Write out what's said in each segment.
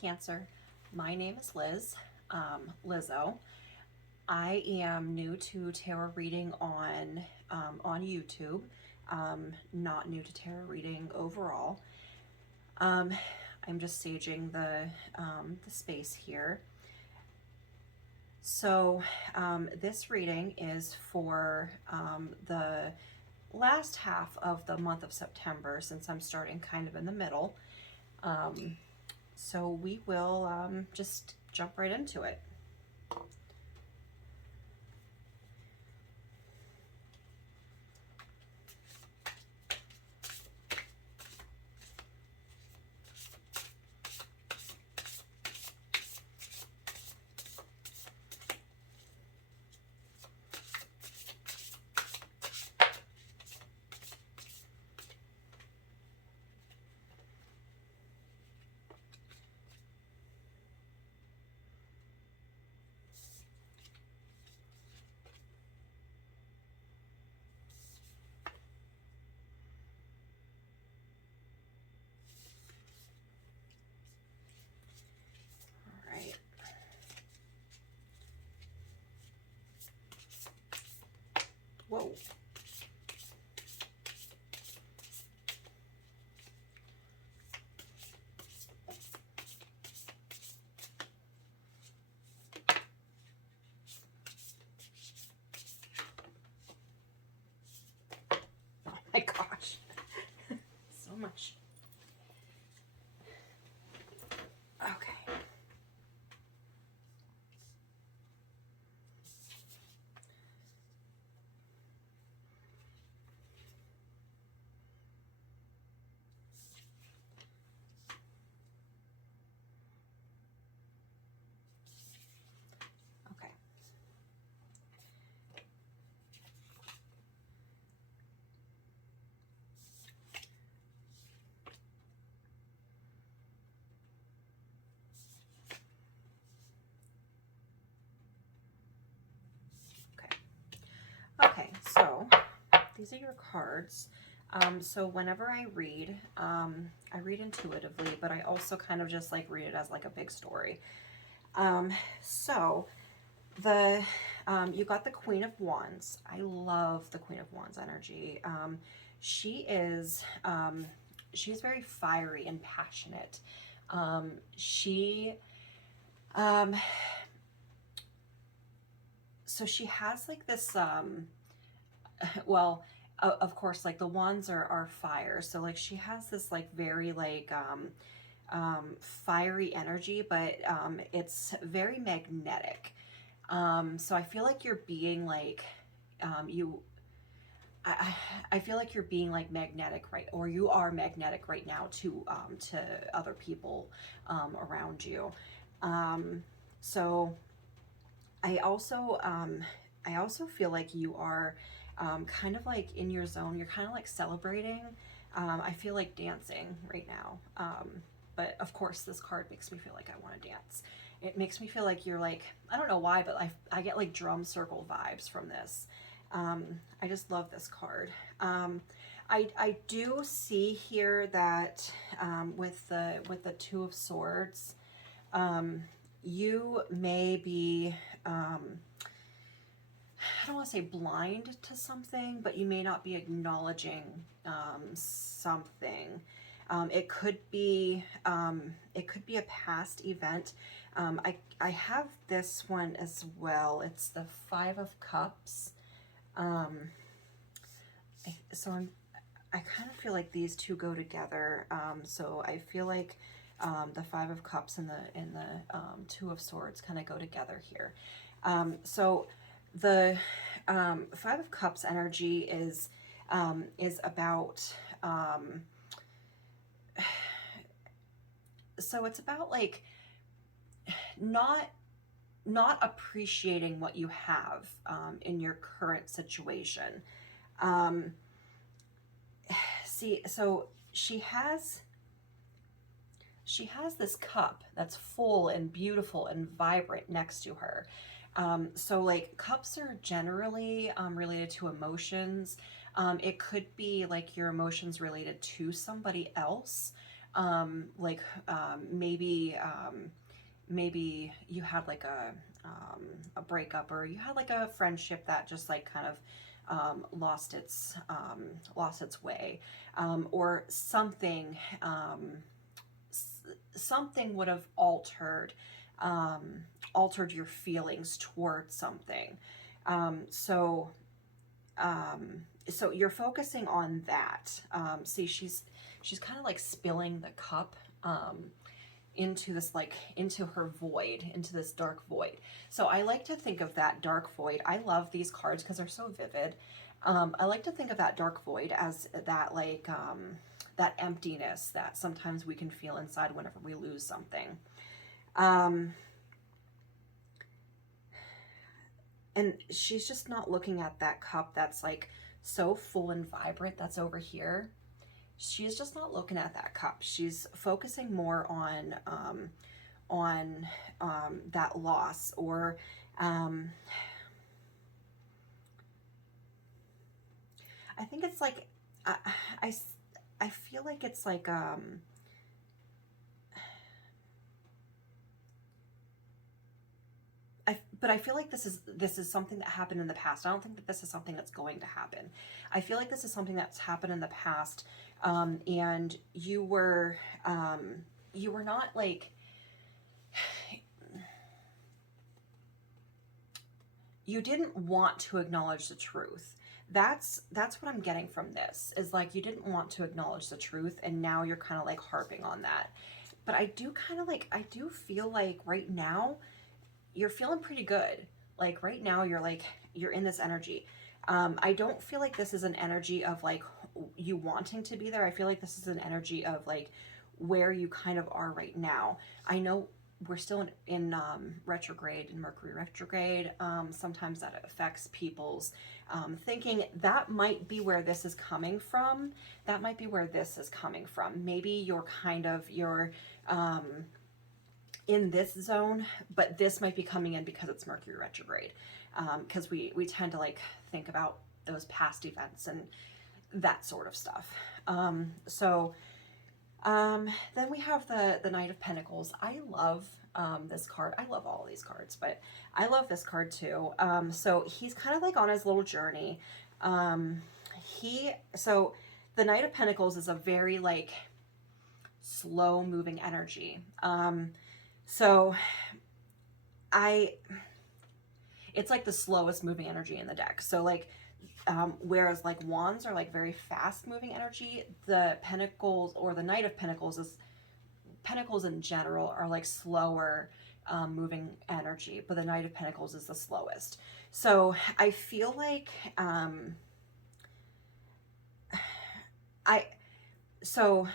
Cancer. My name is Liz, Lizzo. I am new to tarot reading on YouTube. Not new to tarot reading overall. Um, I'm just saging the space here. So this reading is for the last half of the month of September, since I'm starting kind of in the middle. Um, so we will just jump right into it. All right. Whoa. Oh my gosh. So much. Okay. Okay. Okay. Okay. So these are your cards. So whenever I read intuitively, but I also kind of just like read it as like a big story. So the you got the Queen of Wands. I love the Queen of Wands energy. She is she's very fiery and passionate. She um, so she has like this well, of course, like the wands are fire, so like she has this like very like fiery energy, but it's very magnetic. So I feel like you're being like you I, I feel like you're being like magnetic, right, or you are magnetic right now to other people around you. So I also I also feel like you are kind of like in your zone. You're kind of like celebrating. I feel like dancing right now. But of course, this card makes me feel like I want to dance. It makes me feel like you're like, I don't know why, but I get like drum circle vibes from this. I just love this card. I do see here that with the Two of Swords, you may be I don't want to say blind to something, but you may not be acknowledging something. It could be a past event. I have this one as well. It's the Five of Cups. Um, I kind of feel like these two go together. So I feel like the Five of Cups and the Two of Swords kind of go together here. So the Five of Cups energy is about so it's about like not not appreciating what you have in your current situation. Um, see, so she has this cup that's full and beautiful and vibrant next to her. So like cups are generally related to emotions. It could be like your emotions related to somebody else. like maybe you had like a breakup, or you had like a friendship that just like kind of lost its way, or something something would have altered your feelings towards something. Um, so so you're focusing on that. See, she's kind of like spilling the cup into this, like into her void, into this dark void. So I like to think of that dark void. I love these cards because they're so vivid. I like to think of that dark void as that, like that emptiness that sometimes we can feel inside whenever we lose something. Um, and she's just not looking at that cup that's like so full and vibrant that's over here. She's just not looking at that cup. She's focusing more on that loss, or um, I think it's like I, I, I feel like it's like but I feel like this is something that happened in the past. I don't think that this is something that's going to happen. I feel like this is something that's happened in the past, and you were not like, you didn't want to acknowledge the truth. That's what I'm getting from this, is like you didn't want to acknowledge the truth, and now you're kind of like harping on that. But I do feel like right now you're feeling pretty good. Like right now you're in this energy. I don't feel like this is an energy of like you wanting to be there. I feel like this is an energy of like where you kind of are right now. I know we're still in retrograde, in Mercury retrograde. Sometimes that affects people's thinking. That might be where this is coming from. That might be where this is coming from. Maybe you're um, in this zone, but this might be coming in because it's Mercury retrograde. Because we tend to like think about those past events and that sort of stuff. Then we have the Knight of Pentacles. I love this card. I love all of these cards, but I love this card too. So he's kind of like on his little journey. So the Knight of Pentacles is a very like slow moving energy. So I, it's like the slowest moving energy in the deck. So like, whereas like wands are like very fast moving energy, the pentacles, or the Knight of Pentacles, is pentacles in general are like slower moving energy, but the Knight of Pentacles is the slowest. So I feel like I so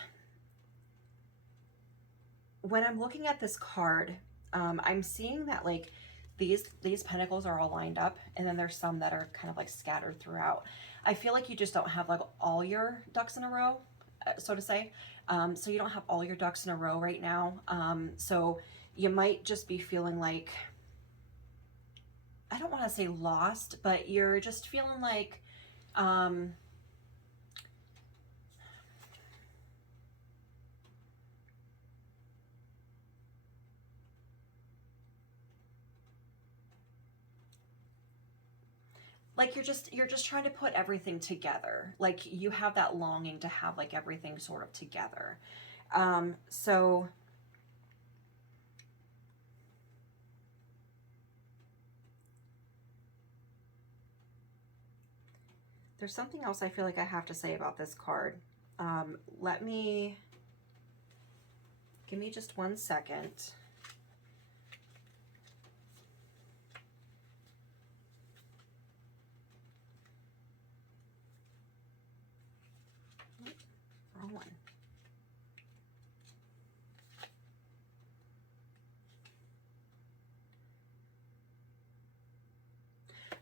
when I'm looking at this card, I'm seeing that like these pentacles are all lined up, and then there's some that are kind of like scattered throughout. I feel like you just don't have like all your ducks in a row, so to say. So you don't have all your ducks in a row right now. So you might just be feeling like, I don't want to say lost, but you're just feeling um, like you're just trying to put everything together. Like you have that longing to have like everything sort of together. So there's something else I feel like I have to say about this card. Let me give me just 1 second. Wrong one.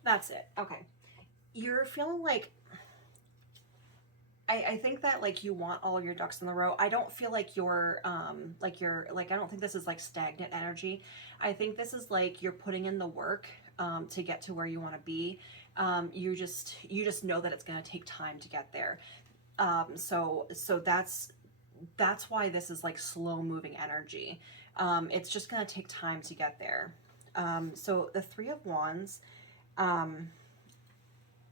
That's it. Okay. You're feeling like, I think that like you want all your ducks in the row. I don't feel like I don't think this is like stagnant energy. I think this is like you're putting in the work to get to where you want to be. You just know that it's going to take time to get there. So that's why this is like slow moving energy. It's just going to take time to get there. So the Three of Wands, um,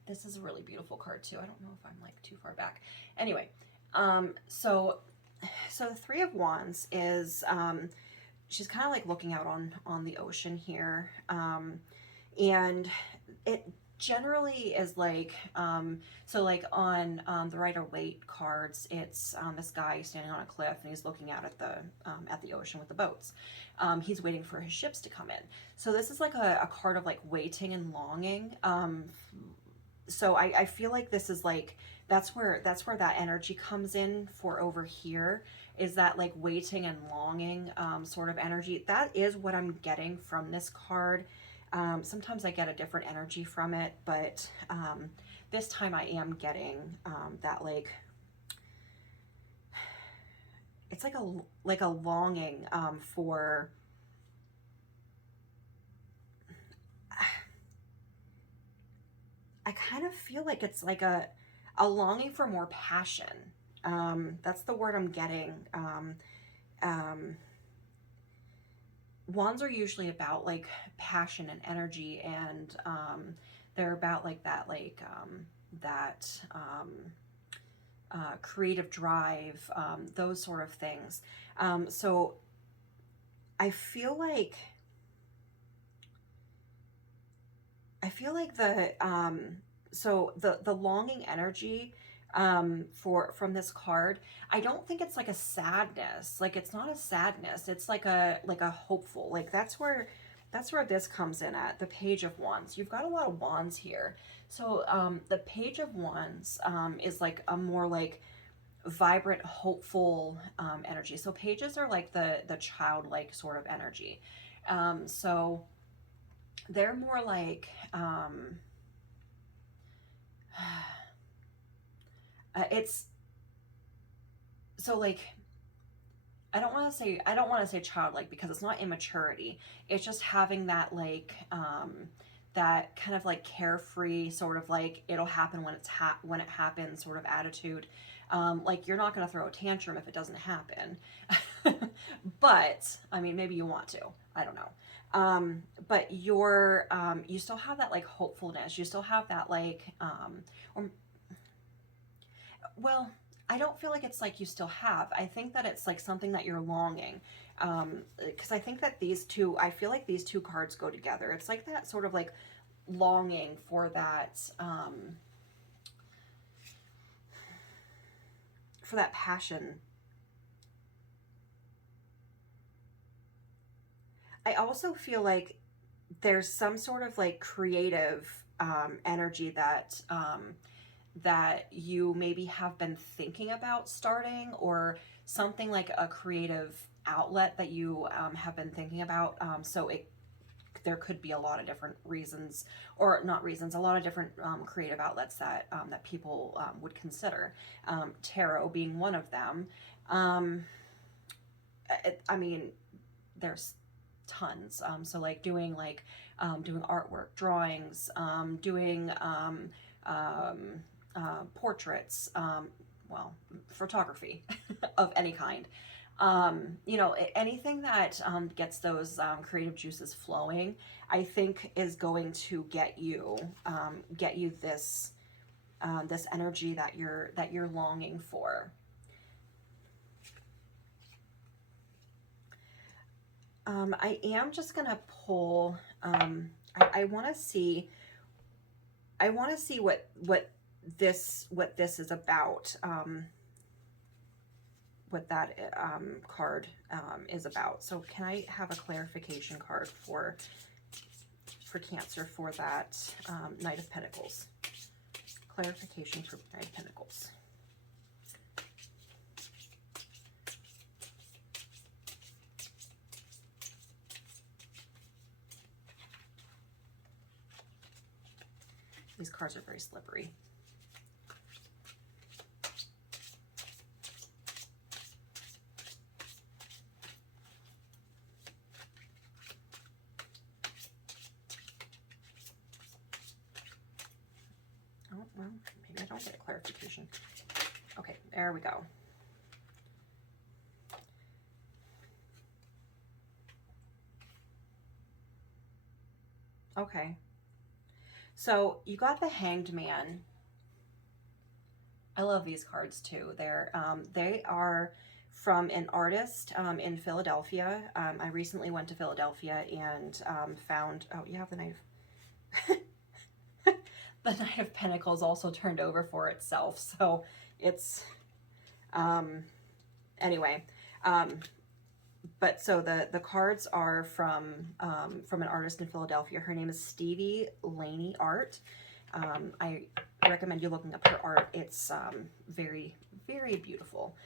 this is a really beautiful card too. I don't know if I'm like too far back. Anyway, so the Three of Wands is, she's kind of like looking out on the ocean here, and it generally is like, so like on the Rider-Waite cards, it's this guy standing on a cliff and he's looking out at the ocean with the boats. He's waiting for his ships to come in. So this is like a card of like waiting and longing. So I feel like this is like, that's where that energy comes in for over here, is that like waiting and longing sort of energy. That is what I'm getting from this card. Sometimes I get a different energy from it, but this time I am getting that like, it's like a longing for, I kind of feel like it's like a longing for more passion. That's the word I'm getting. Um, Wands are usually about like passion and energy, and they're about like that, like that creative drive, those sort of things. So I feel like the so the longing energy from this card, I don't think it's like a sadness. Like it's not a sadness. It's like a hopeful. Like that's where this comes in at the Page of Wands. You've got a lot of wands here. So the Page of Wands is like a more like vibrant, hopeful energy. So pages are like the childlike sort of energy. So they're more like it's so like, I don't want to say childlike, because it's not immaturity. It's just having that like that kind of like carefree sort of like, it'll happen when when it happens sort of attitude. Like you're not going to throw a tantrum if it doesn't happen. But I mean, maybe you want to. I don't know. But you still have that like hopefulness. You still have that like or well, I don't feel like it's like you still have. I think that it's like something that you're longing. Because I think that I feel like these two cards go together. It's like that sort of like longing for that, passion. I also feel like there's some sort of like creative energy that you maybe have been thinking about starting, or something like a creative outlet that you have been thinking about. So there could be a lot of different reasons, or not reasons, a lot of different creative outlets that people would consider. Tarot being one of them. I mean, there's tons. So like doing artwork, drawings, doing portraits, well, photography of any kind. Anything that gets those creative juices flowing, I think is going to get you this this energy that you're longing for. I am just gonna pull. I want to see. I want to see what this is about. What that card is about. So can I have a clarification card for Cancer for that Knight of Pentacles? Clarification for Knight of Pentacles. These cards are very slippery. Oh, well, maybe I don't get a clarification. Okay, there we go. Okay. So you got the Hanged Man. I love these cards too. They are from an artist in Philadelphia. I recently went to Philadelphia and found. Oh, you have the Knight of the Knight of Pentacles also turned over for itself. So it's um, anyway. Um, but so the cards are from an artist in Philadelphia. Her name is Stevie Laney Art. I recommend you looking up her art. It's very, very beautiful.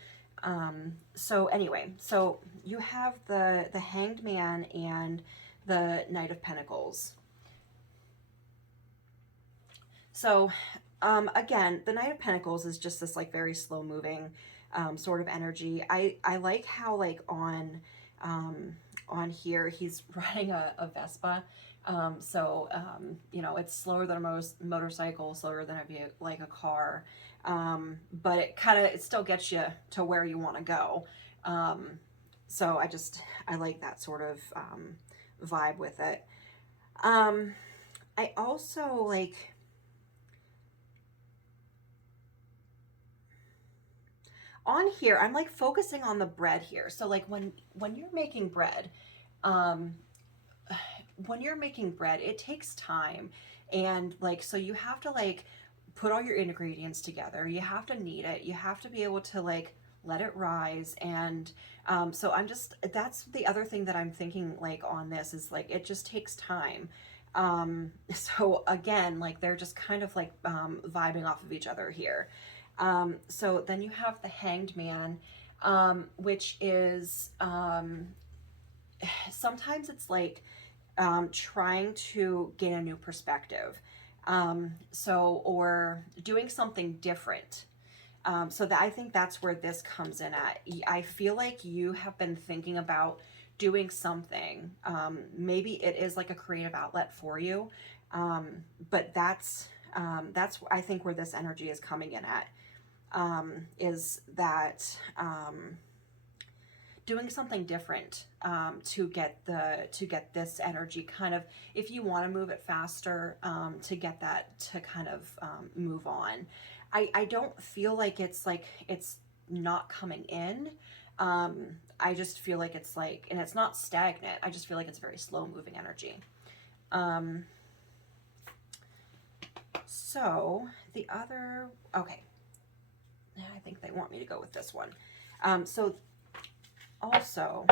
So anyway, so you have the Hanged Man and the Knight of Pentacles. So again, the Knight of Pentacles is just this like very slow moving sort of energy. I like how like on here he's riding a Vespa. You know, it's slower than most motorcycle, slower than like a car. But it still gets you to where you want to go. So I like that sort of vibe with it. I also like on here, I'm like focusing on the bread here. So like when you're making bread, um, when you're making bread, it takes time. And like, so you have to like put all your ingredients together. You have to knead it. You have to be able to like let it rise. And so that's the other thing that I'm thinking like on this is like, it just takes time. So again, like they're just kind of like vibing off of each other here. So then you have the Hanged Man, which is sometimes it's like trying to gain a new perspective. Or doing something different. I think that's where this comes in at. I feel like you have been thinking about doing something. Maybe it is like a creative outlet for you, but that's I think where this energy is coming in at. Is that doing something different to get this energy kind of, if you want to move it faster, to get that to kind of move on. I don't feel like it's not coming in. I just feel like it's like, and it's not stagnant. I just feel like it's very slow moving energy. Um, so the other, okay, I think they want me to go with this one. So also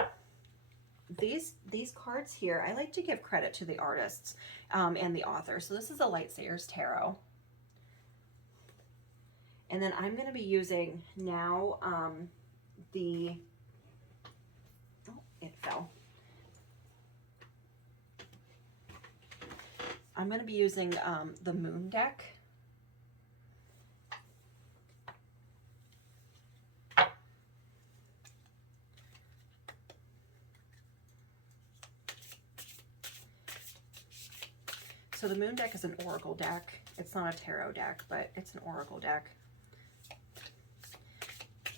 these cards here, I like to give credit to the artists and the author. So this is a Lightsayers Tarot. And then I'm going to be using now oh, it fell. I'm going to be using the Moon deck. So the Moon deck is an oracle deck. It's not a tarot deck, but it's an oracle deck.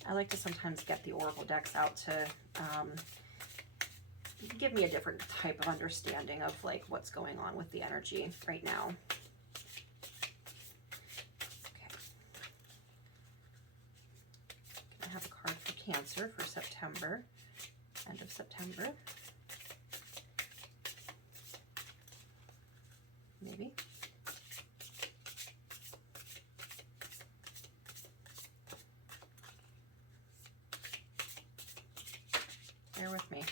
I like to sometimes get the oracle decks out to give me a different type of understanding of like what's going on with the energy right now. Okay. I have a card for Cancer for September, end of September. Maybe. Bear with me.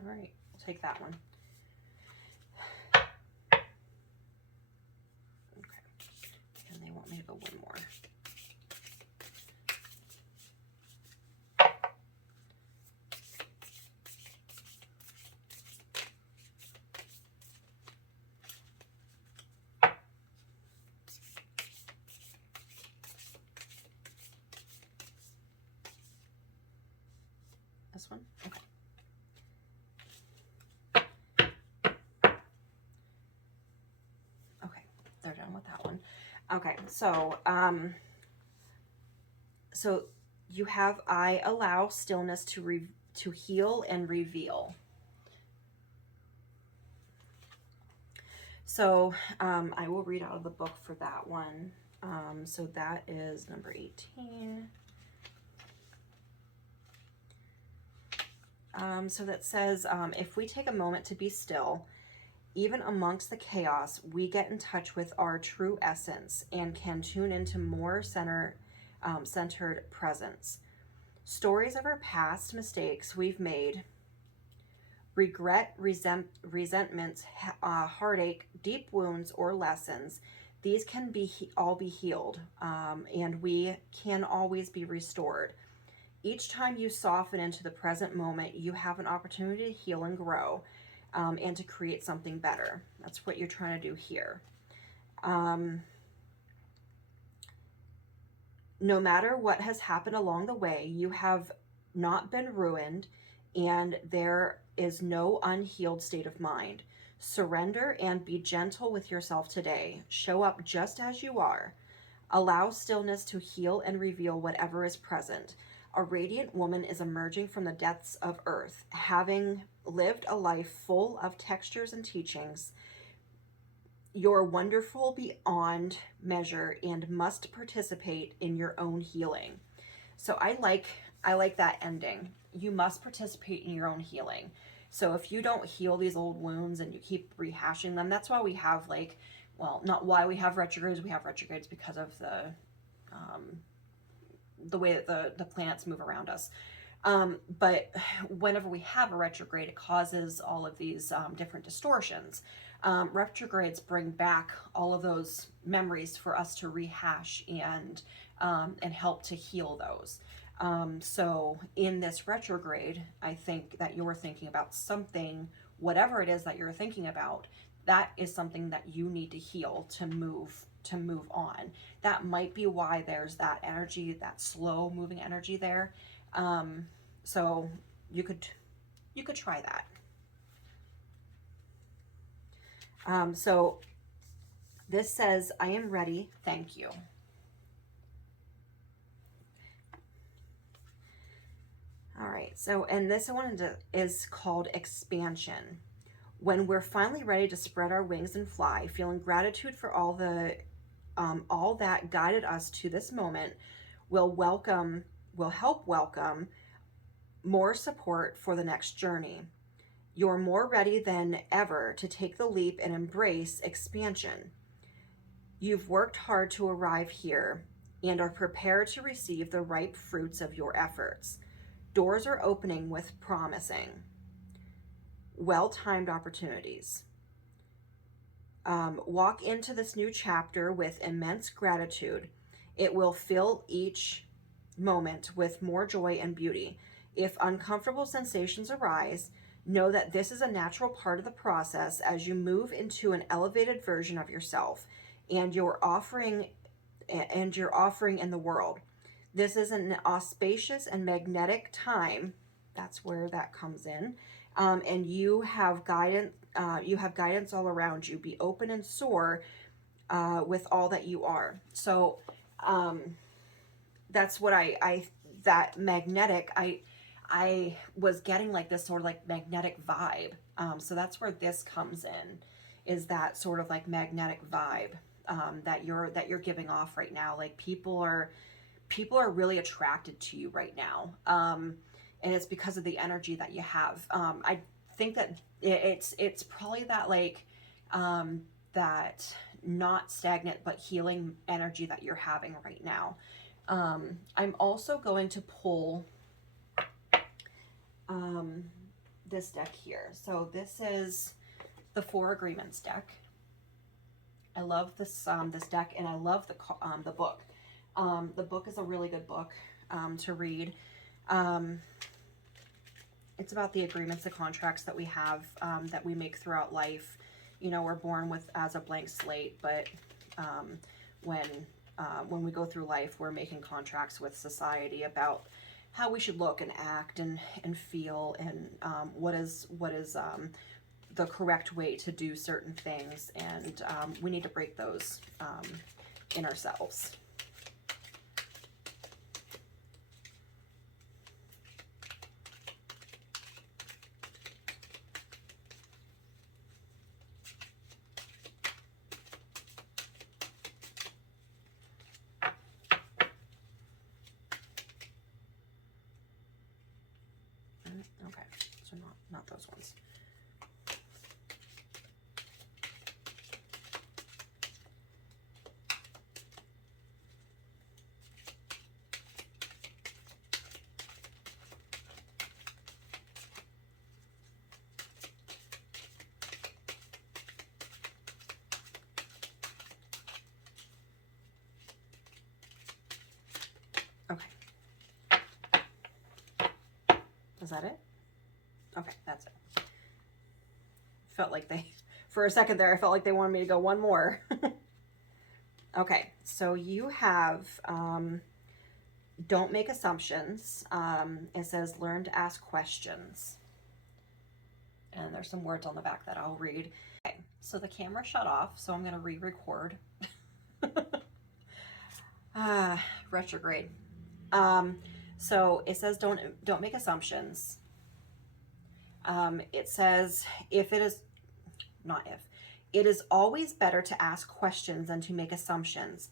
All right, we'll take that one. Okay, and they want me to go one more. This one? Okay. Okay, they're done with that one. Okay, so you have, I allow stillness to heal and reveal. So I will read out of the book for that one. So that is number 18. So that says, if we take a moment to be still, even amongst the chaos, we get in touch with our true essence and can tune into more centered presence. Stories of our past mistakes we've made, regret, resentments, heartache, deep wounds, or lessons, these can all be healed, and we can always be restored. Each time you soften into the present moment, you have an opportunity to heal and grow, and to create something better. That's what you're trying to do here. No matter what has happened along the way, you have not been ruined, and there is no unhealed state of mind. Surrender and be gentle with yourself today. Show up just as you are. Allow stillness to heal and reveal whatever is present. A radiant woman is emerging from the depths of earth, having lived a life full of textures and teachings. You're wonderful beyond measure and must participate in your own healing. So I like that ending. You must participate in your own healing. So if you don't heal these old wounds and you keep rehashing them, that's why we have not why we have retrogrades. We have retrogrades because of the way that the planets move around us. But whenever we have a retrograde, it causes all of these different distortions. Retrogrades bring back all of those memories for us to rehash and help to heal those. So in this retrograde, I think that you're thinking about something, whatever it is that you're thinking about, that is something that you need to heal to move on. That might be why there's that energy, that slow moving energy there. So you could try that. So this says, I am ready, thank you. All right, so, and this one is called expansion. When we're finally ready to spread our wings and fly, feeling gratitude for all that guided us to this moment, will help welcome more support for the next journey. You're more ready than ever to take the leap and embrace expansion. You've worked hard to arrive here and are prepared to receive the ripe fruits of your efforts. Doors are opening with promising, well-timed opportunities. Walk into this new chapter with immense gratitude. It will fill each moment with more joy and beauty. If uncomfortable sensations arise, know that this is a natural part of the process as you move into an elevated version of yourself and you're offering in the world. This is an auspicious and magnetic time. That's where that comes in. And you have guidance. You have guidance all around you. Be open and soar with all that you are. So that's what that magnetic. I was getting like this sort of like magnetic vibe. So that's where this comes in, is that sort of like magnetic vibe that you're giving off right now. Like people are really attracted to you right now. And it's because of the energy that you have. I think that it's probably that that not stagnant but healing energy that you're having right now. I'm also going to pull this deck here. So this is the Four Agreements deck. I love this deck, and I love the book. The book is a really good book to read. It's about the agreements, the contracts that we have, that we make throughout life. You know, we're born as a blank slate, but when we go through life, we're making contracts with society about how we should look and act and feel, and what is the correct way to do certain things, and we need to break those in ourselves. Okay, so not those ones. Okay. Is that it? Okay, that's it. Felt like for a second there, I felt like they wanted me to go one more. Okay, so you have, don't make assumptions. It says learn to ask questions. And there's some words on the back that I'll read. Okay, so the camera shut off, so I'm going to re-record. Retrograde. So it says don't make assumptions. It says it is always better to ask questions than to make assumptions.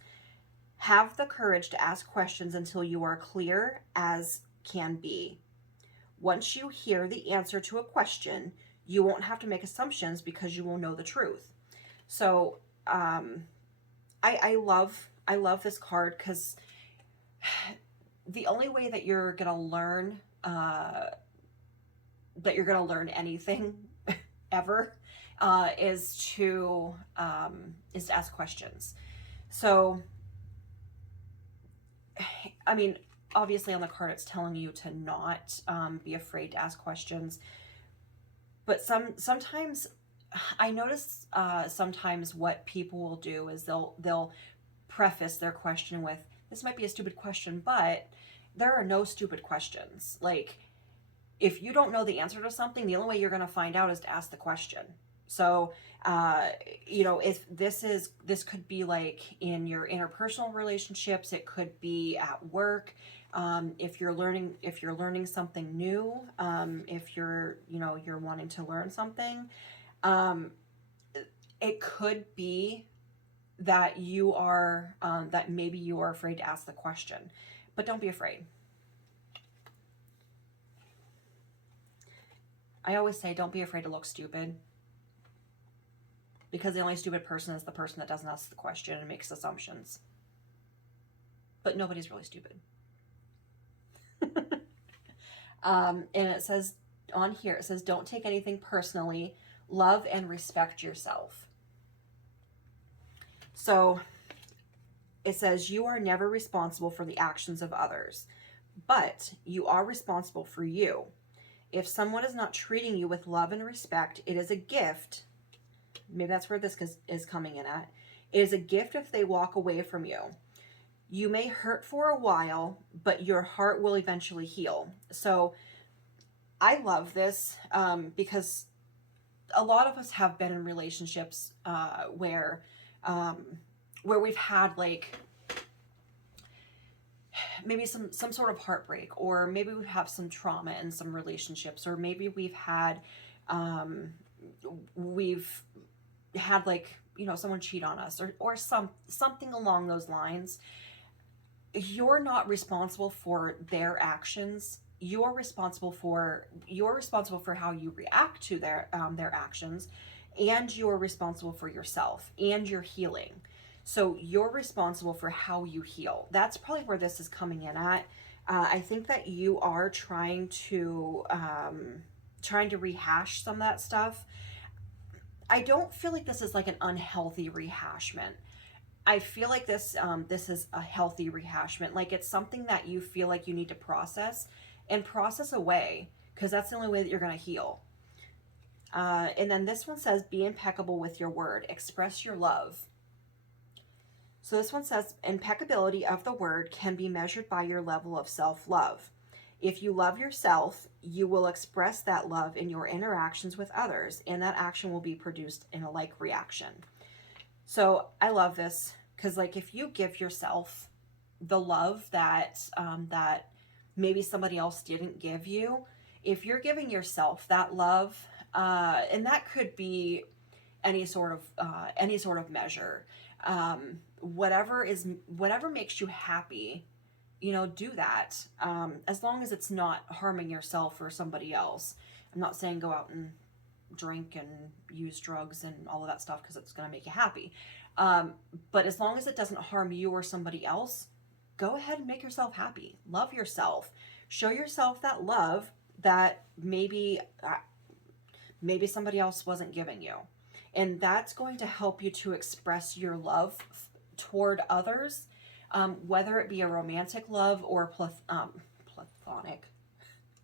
Have the courage to ask questions until you are clear as can be. Once you hear the answer to a question, you won't have to make assumptions because you will know the truth. So I love this card because the only way that you're gonna learn anything ever is to ask questions. So I mean, obviously on the card it's telling you to not be afraid to ask questions, but sometimes I notice sometimes what people will do is they'll preface their question with, this might be a stupid question, but there are no stupid questions. Like, if you don't know the answer to something, the only way you're going to find out is to ask the question. So, if this could be like in your interpersonal relationships, it could be at work. If you're learning something new, if you're wanting to learn something, it could be that you are, that maybe you are afraid to ask the question, but don't be afraid. I always say, don't be afraid to look stupid, because the only stupid person is the person that doesn't ask the question and makes assumptions. But nobody's really stupid. And it says on here, it says, don't take anything personally. Love and respect yourself. So it says, you are never responsible for the actions of others, but you are responsible for you. If someone is not treating you with love and respect, it is a gift. Maybe that's where this is coming in at. It is a gift if they walk away from you. You may hurt for a while, but your heart will eventually heal. So I love this because a lot of us have been in relationships where we've had like maybe some sort of heartbreak, or maybe we have some trauma in some relationships, or maybe we've had like, someone cheat on us, or something along those lines. You're not responsible for their actions. You're responsible for how you react to their actions, and you're responsible for yourself and your healing. So you're responsible for how you heal. That's probably where this is coming in at. I think that you are trying to rehash some of that stuff. I don't feel like this is like an unhealthy rehashment. I feel like this is a healthy rehashment. Like, it's something that you feel like you need to process away, because that's the only way that you're going to heal. And then this one says, be impeccable with your word. Express your love. So this one says, impeccability of the word can be measured by your level of self-love. If you love yourself, you will express that love in your interactions with others, and that action will be produced in a like reaction. So I love this because, like, if you give yourself the love that maybe somebody else didn't give you, if you're giving yourself that love, and that could be any sort of measure, whatever makes you happy, do that, as long as it's not harming yourself or somebody else. I'm not saying go out and drink and use drugs and all of that stuff because it's going to make you happy. But as long as it doesn't harm you or somebody else, go ahead and make yourself happy. Love yourself. Show yourself that love that maybe somebody else wasn't giving you. And that's going to help you to express your love toward others, whether it be a romantic love or platonic.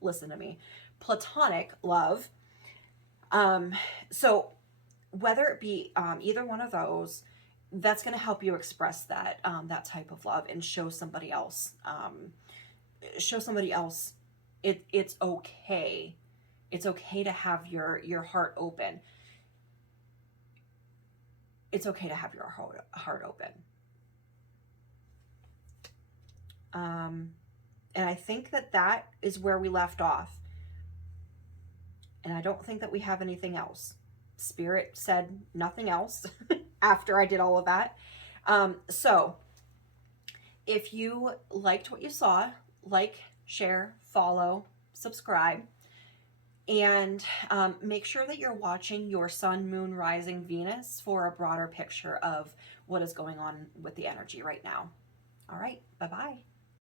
Listen to me, platonic love. So whether it be either one of those, that's going to help you express that type of love and show somebody else. It's okay. It's okay to have your heart open. It's okay to have your heart open. And I think that is where we left off. And I don't think that we have anything else. Spirit said nothing else after I did all of that. So if you liked what you saw, like, share, follow, subscribe, and make sure that you're watching your sun, moon, rising, Venus for a broader picture of what is going on with the energy right now. All right, bye-bye.